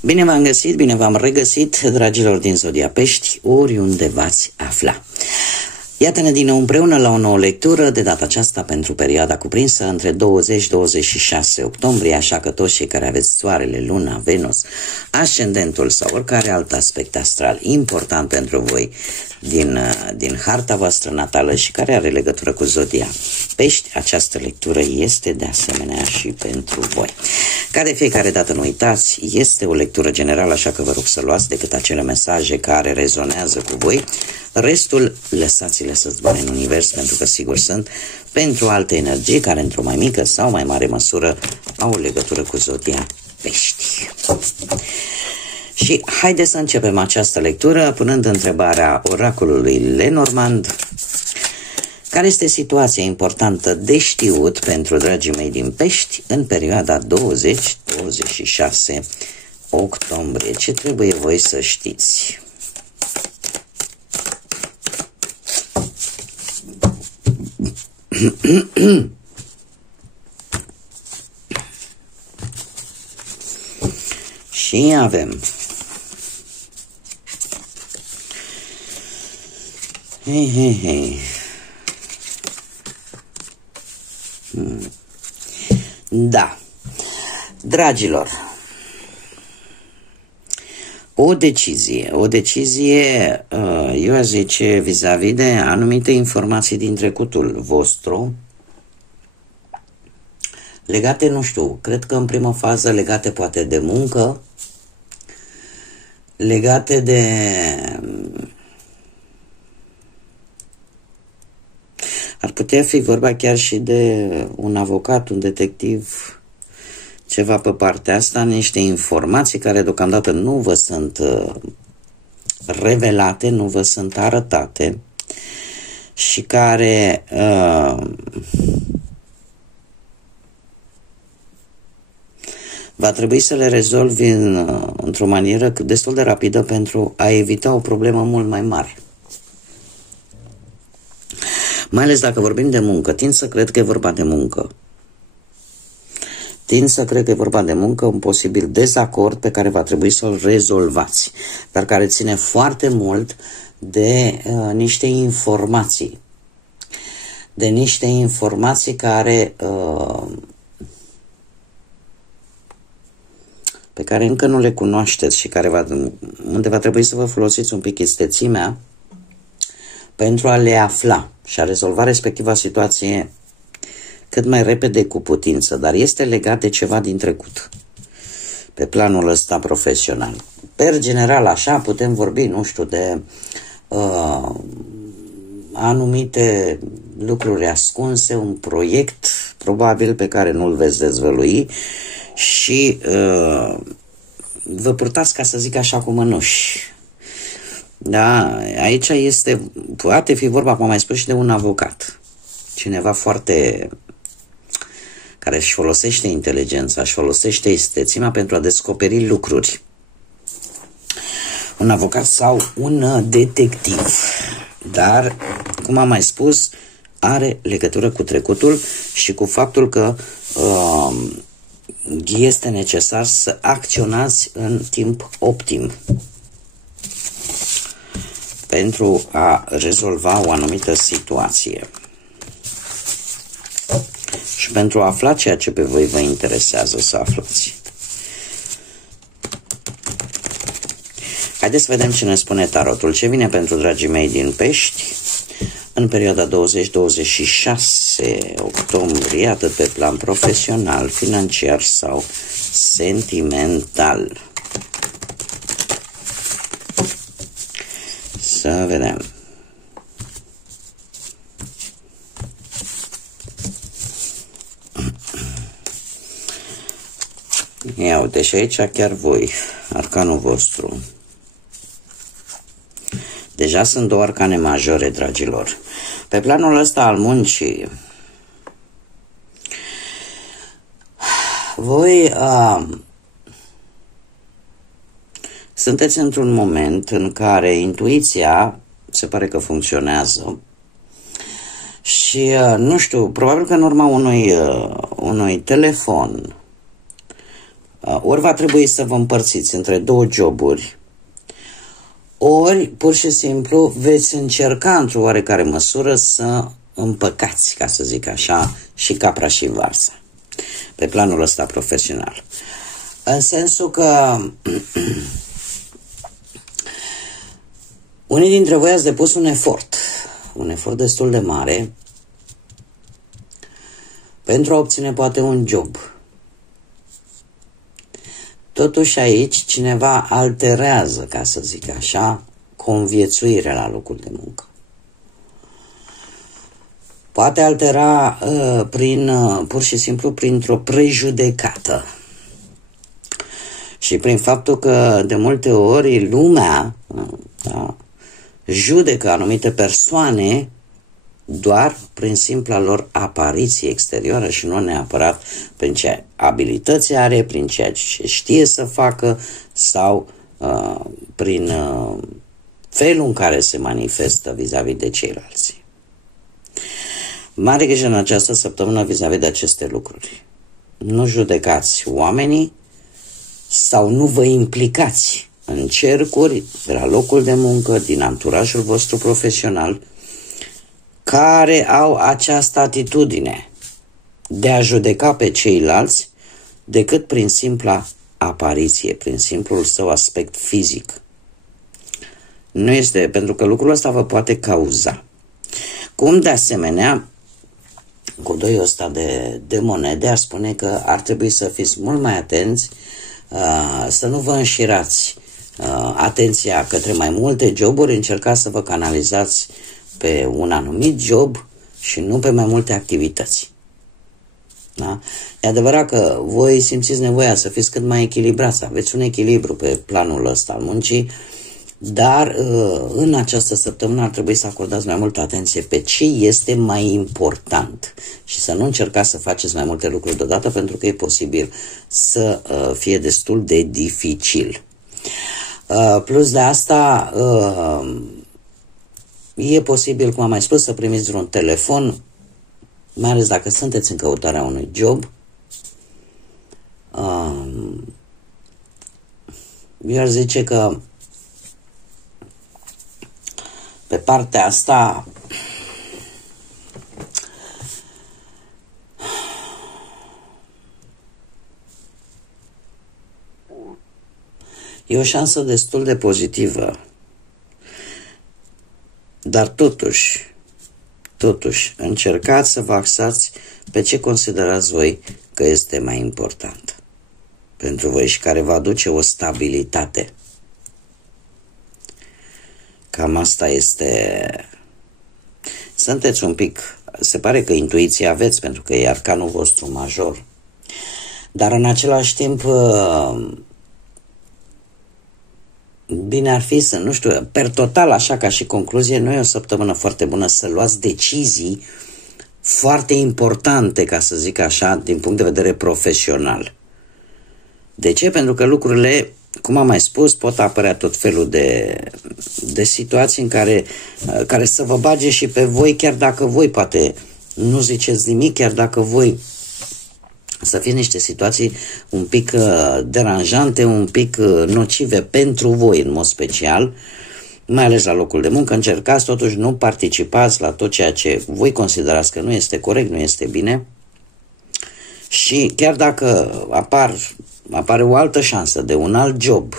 Bine v-am găsit, bine v-am regăsit, dragilor din Zodia Pești, oriunde v-ați afla. Iată-ne din nou împreună la o nouă lectură, de data aceasta pentru perioada cuprinsă între 20-26 octombrie, așa că toți cei care aveți soarele, luna, Venus, ascendentul sau oricare alt aspect astral important pentru voi din harta voastră natală și care are legătură cu Zodia Pești, această lectură este de asemenea și pentru voi. Ca de fiecare dată nu uitați, este o lectură generală, așa că vă rog să luați decât acele mesaje care rezonează cu voi. Restul lăsați-le să zboare în univers, pentru că sigur sunt pentru alte energii care într-o mai mică sau mai mare măsură au o legătură cu Zodia Pești. Și haideți să începem această lectură punând întrebarea oracolului Lenormand. Care este situația importantă de știut pentru dragii mei din Pești în perioada 20-26 octombrie? Ce trebuie voi să știți? Și avem Da, dragilor, o decizie, eu aș zice vis-a-vis de anumite informații din trecutul vostru, legate, nu știu, cred că în primă fază legate poate de muncă, legate de ar putea fi vorba chiar și de un avocat, un detectiv, ceva pe partea asta, niște informații care deocamdată nu vă sunt revelate, nu vă sunt arătate și care va trebui să le rezolvi într-o manieră destul de rapidă pentru a evita o problemă mult mai mare. Mai ales dacă vorbim de muncă, tind să cred că e vorba de muncă. Un posibil dezacord pe care va trebui să-l rezolvați, dar care ține foarte mult de niște informații. De niște informații care pe care încă nu le cunoașteți și unde va trebui să vă folosiți un pic istețimea pentru a le afla și a rezolva respectiva situație cât mai repede cu putință, dar este legat de ceva din trecut, pe planul ăsta profesional. Per general, așa, putem vorbi, nu știu, de anumite lucruri ascunse, un proiect, probabil, pe care nu-l veți dezvălui și vă purtați, ca să zic așa, cu mănuși. Da, aici poate fi vorba, cum am mai spus, și de un avocat. Cineva care își folosește inteligența, își folosește istețimea pentru a descoperi lucruri. Un avocat sau un detectiv. Dar, cum am mai spus, are legătură cu trecutul și cu faptul că este necesar să acționați în timp optim pentru a rezolva o anumită situație și pentru a afla ceea ce pe voi vă interesează să aflați. Haideți să vedem ce ne spune tarotul. Ce vine pentru dragii mei din Pești în perioada 20-26 octombrie, atât pe plan profesional, financiar sau sentimental. Să vedem. Ia uite, și aici chiar voi, arcanul vostru. Deja sunt două arcane majore, dragilor. Pe planul ăsta al muncii, voi sunteți într-un moment în care intuiția se pare că funcționează și, nu știu, probabil că în urma unui telefon Ori va trebui să vă împărțiți între două joburi, ori pur și simplu veți încerca într-o oarecare măsură să împăcați, ca să zic așa, și capra și varsa pe planul ăsta profesional. În sensul că unii dintre voi ați depus un efort destul de mare pentru a obține poate un job. Totuși aici cineva alterează, ca să zic așa, conviețuirea la locul de muncă. Poate altera pur și simplu printr-o prejudecată. Și prin faptul că de multe ori lumea judecă anumite persoane doar prin simpla lor apariție exterioară și nu neapărat prin ce abilități are, prin ceea ce știe să facă sau prin felul în care se manifestă vis-a-vis de ceilalți. Mare grijă în această săptămână vis-a-vis de aceste lucruri. Nu judecați oamenii sau nu vă implicați în cercuri de la locul de muncă, din anturajul vostru profesional, care au această atitudine de a judeca pe ceilalți decât prin simpla apariție, prin simplul său aspect fizic. Nu este, pentru că lucrul ăsta vă poate cauza. Cum de asemenea, cu doiul ăsta de monede, ar spune că ar trebui să fiți mult mai atenți, să nu vă înșirați atenția către mai multe joburi, încercați să vă canalizați pe un anumit job și nu pe mai multe activități. Da? E adevărat că voi simțiți nevoia să fiți cât mai echilibrați, aveți un echilibru pe planul ăsta al muncii, dar în această săptămână ar trebui să acordați mai multă atenție pe ce este mai important și să nu încercați să faceți mai multe lucruri deodată, pentru că e posibil să fie destul de dificil. Plus de asta, e posibil, cum am mai spus, să primiți vreun telefon, mai ales dacă sunteți în căutarea unui job. Eu ar zice că pe partea asta e o șansă destul de pozitivă. Dar totuși, încercați să vă axați pe ce considerați voi că este mai important pentru voi și care va aduce o stabilitate. Cam asta este. Sunteți un pic, se pare că intuiția aveți, pentru că e arcanul vostru major. Dar în același timp, bine ar fi să, nu știu, per total, așa ca și concluzie, nu e o săptămână foarte bună să luați decizii foarte importante, ca să zic așa, din punct de vedere profesional. De ce? Pentru că lucrurile, cum am mai spus, pot apărea tot felul de situații în care să vă bage și pe voi, chiar dacă voi poate nu ziceți nimic, chiar dacă voi să fie niște situații un pic deranjante, un pic nocive pentru voi în mod special, mai ales la locul de muncă. Încercați totuși, nu participați la tot ceea ce voi considerați că nu este corect, nu este bine. Și chiar dacă apare o altă șansă de un alt job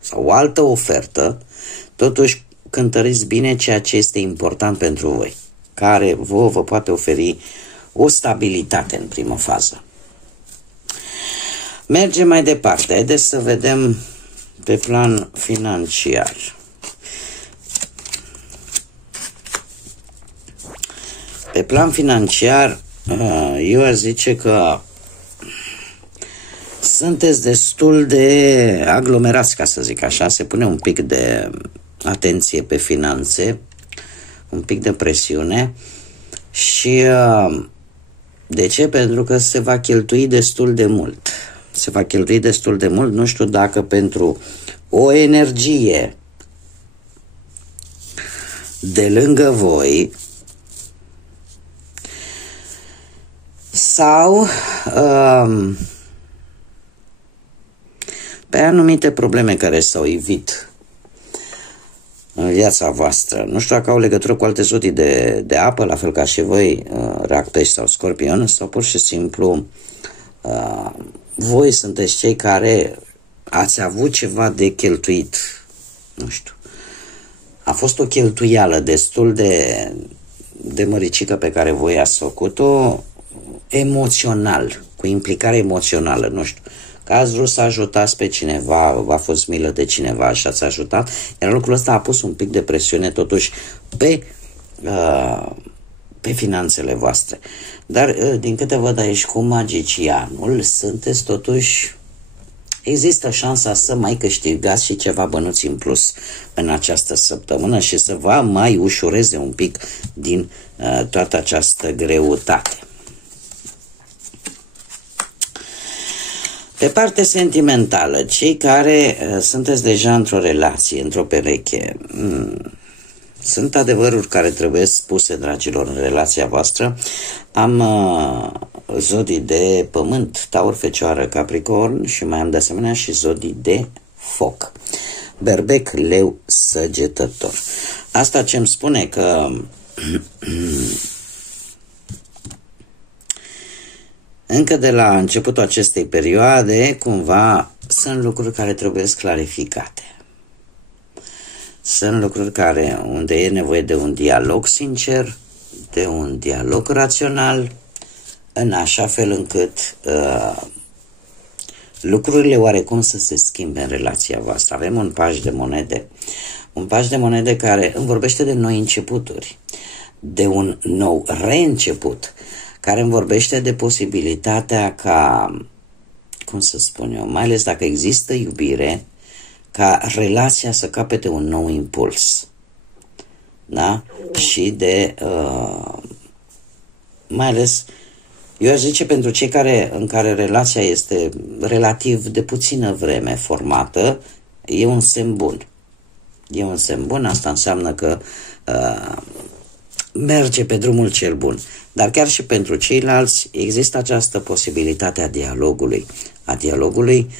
sau o altă ofertă, totuși cântăriți bine ceea ce este important pentru voi, care vă poate oferi o stabilitate în primă fază. Mergem mai departe. Haideți să vedem pe plan financiar. Pe plan financiar, eu aș zice că sunteți destul de aglomerați, ca să zic așa, se pune un pic de atenție pe finanțe, un pic de presiune și de ce? Pentru că se va cheltui destul de mult. Se va cheltui destul de mult, nu știu dacă pentru o energie de lângă voi sau pe anumite probleme care s-au ivit în viața voastră. Nu știu dacă au legătură cu alte zodii de apă, la fel ca și voi, Rac, Pești sau Scorpion, sau pur și simplu voi sunteți cei care ați avut ceva de cheltuit. Nu știu. A fost o cheltuială destul de măricică pe care voi ați făcut-o emoțional, cu implicare emoțională, nu știu. Că ați vrut să ajutați pe cineva, v-a fost milă de cineva și ați ajutat, iar lucrul ăsta a pus un pic de presiune totuși pe finanțele voastre. Dar din câte văd aici cu magicianul, sunteți totuși, există șansa să mai câștigați și ceva bănuți în plus în această săptămână și să vă mai ușureze un pic din toată această greutate. Pe parte sentimentală, cei care sunteți deja într-o relație, într-o pereche, sunt adevăruri care trebuie spuse, dragilor, în relația voastră. Am zodii de pământ, Taur, Fecioară, Capricorn și mai am de asemenea și zodii de foc, Berbec, Leu, Săgetător. Asta ce îmi spune că încă de la începutul acestei perioade, cumva, sunt lucruri care trebuie clarificate. Sunt lucruri unde e nevoie de un dialog sincer, de un dialog rațional, în așa fel încât lucrurile oarecum să se schimbe în relația voastră. Avem un paș de monede. Un paș de monede care îmi vorbește de noi începuturi, de un nou reînceput, care îmi vorbește de posibilitatea ca, cum să spun eu, mai ales dacă există iubire, ca relația să capete un nou impuls. Da? Și de, mai ales, eu aș zice pentru cei în care relația este relativ de puțină vreme formată, e un semn bun. E un semn bun, asta înseamnă că merge pe drumul cel bun. Dar chiar și pentru ceilalți există această posibilitate a dialogului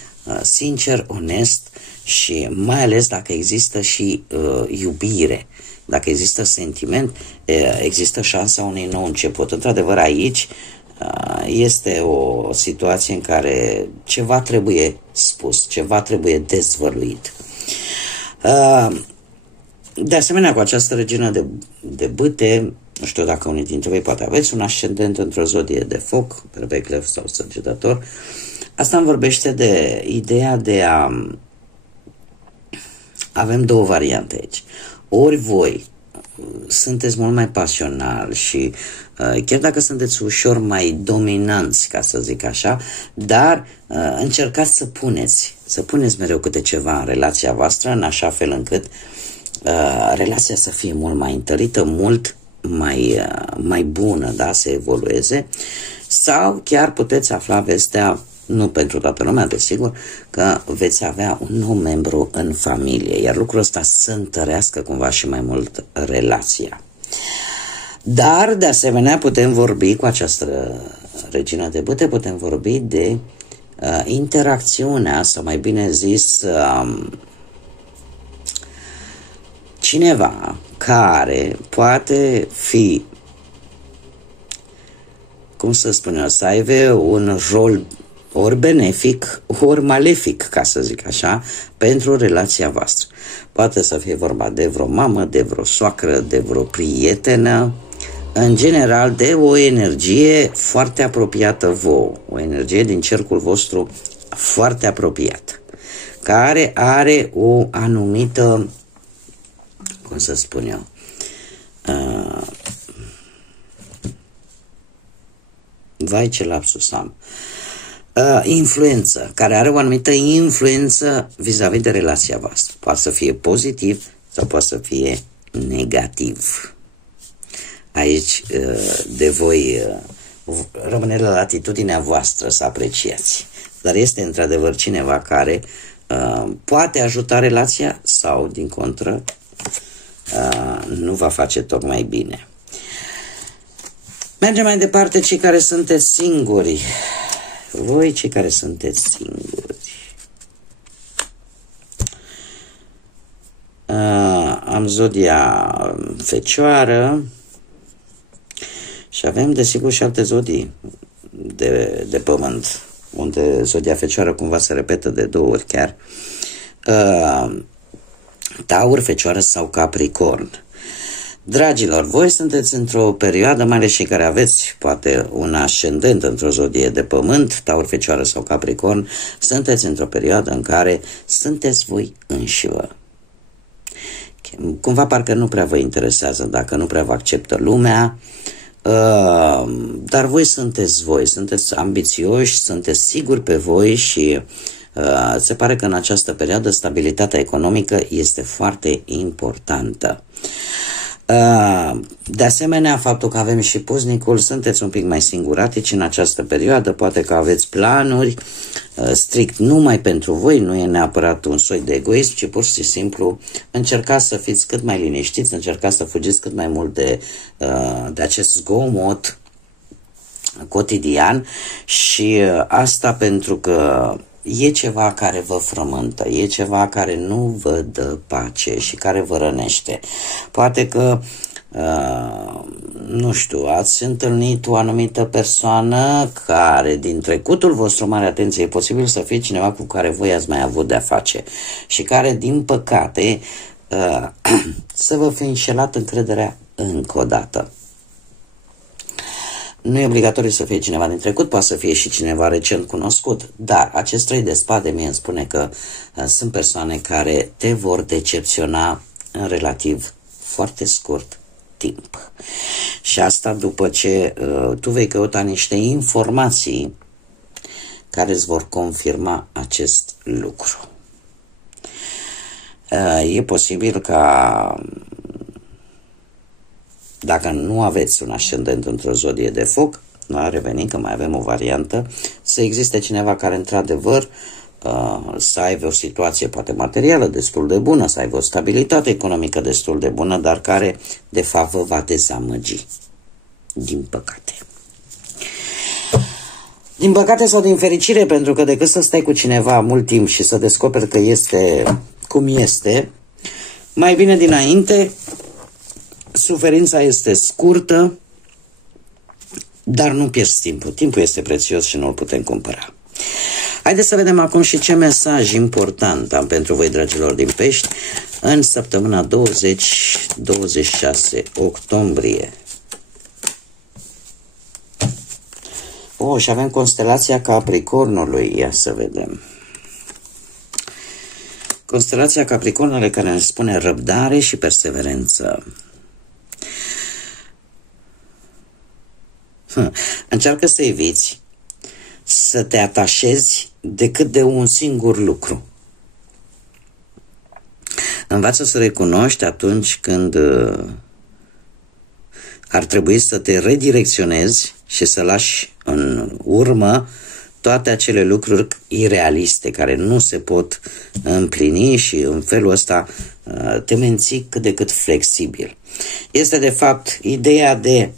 sincer, onest și mai ales dacă există și iubire, dacă există sentiment, există șansa unui nou început. Într-adevăr, aici este o situație în care ceva trebuie spus, ceva trebuie dezvăluit. De asemenea, cu această regină de bâte, nu știu dacă unii dintre voi poate aveți un ascendent într-o zodie de foc, Berbec, Leu sau Săgetător, asta îmi vorbește de ideea de a... Avem două variante aici. Ori voi sunteți mult mai pasionali și chiar dacă sunteți ușor mai dominanți, ca să zic așa, dar încercați să puneți mereu câte ceva în relația voastră, în așa fel încât relația să fie mult mai întărită, mult mai bună, da, să evolueze, sau chiar puteți afla vestea, nu pentru toată lumea, desigur, că veți avea un nou membru în familie, iar lucrul ăsta să întărească cumva și mai mult relația. Dar, de asemenea, putem vorbi cu această regină de bâte, putem vorbi de interacțiunea, sau mai bine zis, cineva care poate fi, cum să spun eu, să aibă un rol ori benefic, ori malefic, ca să zic așa, pentru relația voastră. Poate să fie vorba de vreo mamă, de vreo soacră, de vreo prietenă, în general de o energie foarte apropiată vouă, o energie din cercul vostru foarte apropiată, care are o anumită, cum să spun eu, vai ce lapsus am, influență, care are o anumită influență vis-a-vis de relația voastră. Poate să fie pozitiv sau poate să fie negativ. Aici de voi rămâne la latitudinea voastră să apreciați. Dar este într-adevăr cineva care poate ajuta relația sau, din contră, nu va face tocmai bine. Mergem mai departe, cei care sunteți singuri. Voi, cei care sunteți singuri. am zodia Fecioară și avem, desigur, și alte zodii de pământ, unde zodia Fecioară cumva se repetă de 2 ori chiar. Taur, Fecioară sau Capricorn. Dragilor, voi sunteți într-o perioadă, mai ales cei care aveți poate un ascendent într-o zodie de pământ, Taur, Fecioară sau Capricorn, sunteți într-o perioadă în care sunteți voi înșivă. Cumva parcă nu prea vă interesează, dacă nu prea vă acceptă lumea, dar voi, sunteți ambițioși, sunteți siguri pe voi și se pare că în această perioadă stabilitatea economică este foarte importantă. De asemenea, faptul că avem și puznicul, sunteți un pic mai singuratici în această perioadă, poate că aveți planuri strict numai pentru voi, nu e neapărat un soi de egoism, ci pur și simplu încercați să fiți cât mai liniștiți, încercați să fugiți cât mai mult de acest zgomot cotidian și asta pentru că e ceva care vă frământă, e ceva care nu vă dă pace și care vă rănește. Poate că, nu știu, ați întâlnit o anumită persoană care din trecutul vostru, mare atenție, e posibil să fie cineva cu care voi ați mai avut de-a face și care, din păcate, să vă fi înșelat încrederea încă o dată. Nu e obligatoriu să fie cineva din trecut, poate să fie și cineva recent cunoscut, dar acest 3 de spade mie îmi spune că sunt persoane care te vor decepționa în relativ foarte scurt timp. Și asta după ce tu vei căuta niște informații care îți vor confirma acest lucru. E posibil ca, dacă nu aveți un ascendent într-o zodie de foc, a revenit că mai avem o variantă, să existe cineva care într-adevăr să aibă o situație poate materială destul de bună, să aibă o stabilitate economică destul de bună, dar care de fapt vă va dezamăgi. Din păcate. Din păcate sau din fericire, pentru că decât să stai cu cineva mult timp și să descoperi că este cum este, mai bine dinainte, suferința este scurtă, dar nu pierzi timpul. Timpul este prețios și nu îl putem cumpăra. Haideți să vedem acum și ce mesaj important am pentru voi, dragilor din Pești, în săptămâna 20-26 octombrie. Și avem constelația Capricornului. Ia să vedem. Constelația Capricornului, care ne spune răbdare și perseverență. Încearcă să eviți să te atașezi decât de un singur lucru. Învață să recunoști atunci când ar trebui să te redirecționezi și să lași în urmă toate acele lucruri irealiste care nu se pot împlini și în felul ăsta te menții cât de cât flexibil. Este de fapt ideea de,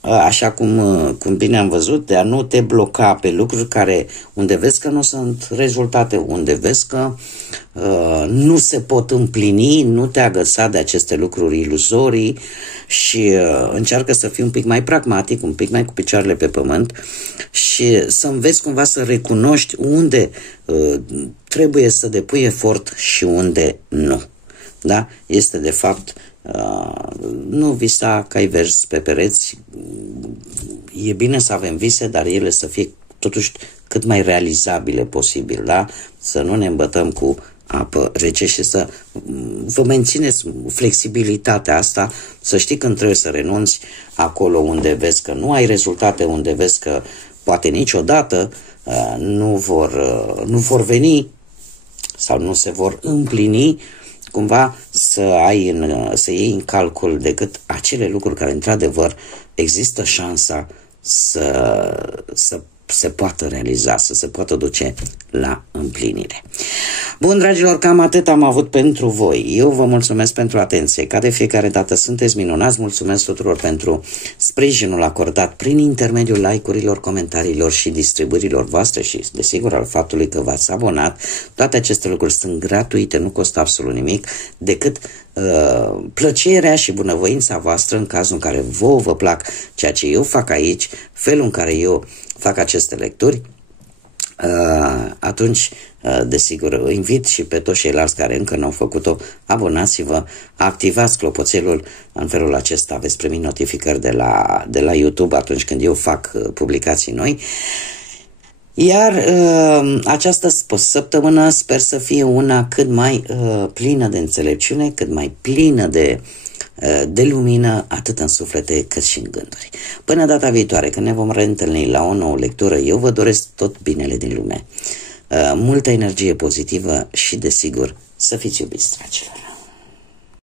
așa cum bine am văzut, de a nu te bloca pe lucruri unde vezi că nu sunt rezultate, unde vezi că nu se pot împlini, nu te agăța de aceste lucruri iluzorii și încearcă să fii un pic mai pragmatic, un pic mai cu picioarele pe pământ și să înveți cumva să recunoști unde trebuie să depui efort și unde nu. Da? Este de fapt nu visa ca ai vers pe pereți. E bine să avem vise, dar ele să fie totuși cât mai realizabile posibil, da? Să nu ne îmbătăm cu apă rece și să vă mențineți flexibilitatea asta, să știi când trebuie să renunți acolo unde vezi că nu ai rezultate, unde vezi că poate niciodată nu vor veni sau nu se vor împlini, cumva să iei în calcul decât acele lucruri care într-adevăr există șansa să se poată realiza, să se poată duce la împlinire. Bun, dragilor, cam atât am avut pentru voi. Eu vă mulțumesc pentru atenție. Ca de fiecare dată sunteți minunați. Mulțumesc tuturor pentru sprijinul acordat prin intermediul like-urilor, comentariilor și distribuirilor voastre și, desigur, al faptului că v-ați abonat. Toate aceste lucruri sunt gratuite, nu costă absolut nimic, decât plăcerea și bunăvoința voastră în cazul în care vă plac ceea ce eu fac aici, felul în care eu fac aceste lecturi. Atunci, desigur, invit și pe toți ceilalți care încă nu au făcut-o, abonați-vă, activați clopoțelul, în felul acesta veți primi notificări de la YouTube atunci când eu fac publicații noi. Iar această săptămână sper să fie una cât mai plină de înțelepciune, cât mai plină de lumină, atât în suflete cât și în gânduri. Până data viitoare, când ne vom reîntâlni la o nouă lectură, eu vă doresc tot binele din lume, multă energie pozitivă și, desigur, să fiți iubiți, dragilor.